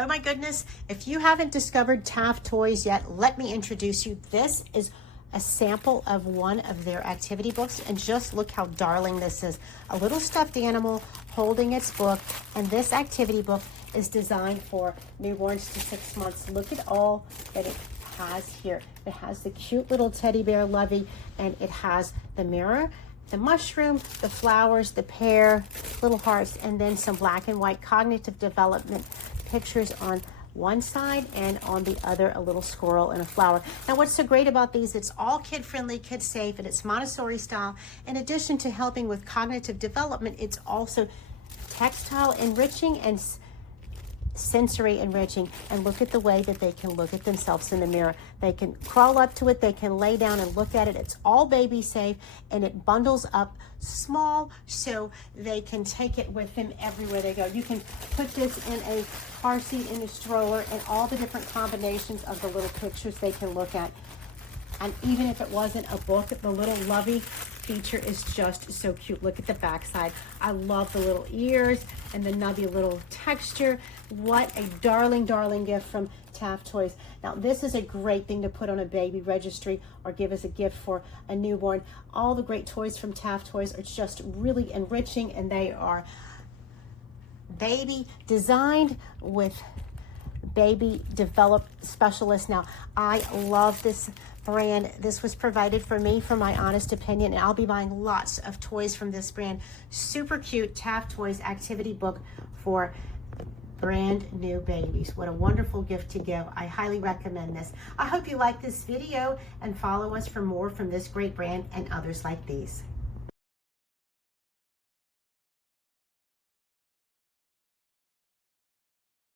Oh my goodness, if you haven't discovered Taft Toys yet, let me introduce you. This is a sample of one of their activity books, and just look how darling this is. A little stuffed animal holding its book, and this activity book is designed for newborns to 6 months. Look at all that it has here. It has the cute little teddy bear Lovey, and it has the mirror, the mushroom, the flowers, the pear, little hearts, and then some black and white cognitive development pictures on one side, and on the other a little squirrel and a flower. Now what's so great about these, it's all kid friendly, kid safe, and it's Montessori style. In addition to helping with cognitive development, it's also textile enriching and sensory enriching. And look at the way that they can look at themselves in the mirror. They can crawl up to it, they can lay down and look at it. It's all baby safe, and it bundles up small so they can take it with them everywhere they go. You can put this in a car seat, in a stroller, and all the different combinations of the little pictures they can look at. And even if it wasn't a book, the little Lovey feature is just so cute. Look at the back side. I love the little ears and the nubby little texture. What a darling, darling gift from Taft Toys. Now, this is a great thing to put on a baby registry or give as a gift for a newborn. All the great toys from Taft Toys are just really enriching, and they are baby designed with baby developed specialists. Now, I love this brand. This was provided for me, for my honest opinion, and I'll be buying lots of toys from this brand. Super cute Taft Toys activity book for brand new babies. What a wonderful gift to give. I highly recommend this. I hope you like this video and follow us for more from this great brand and others like these.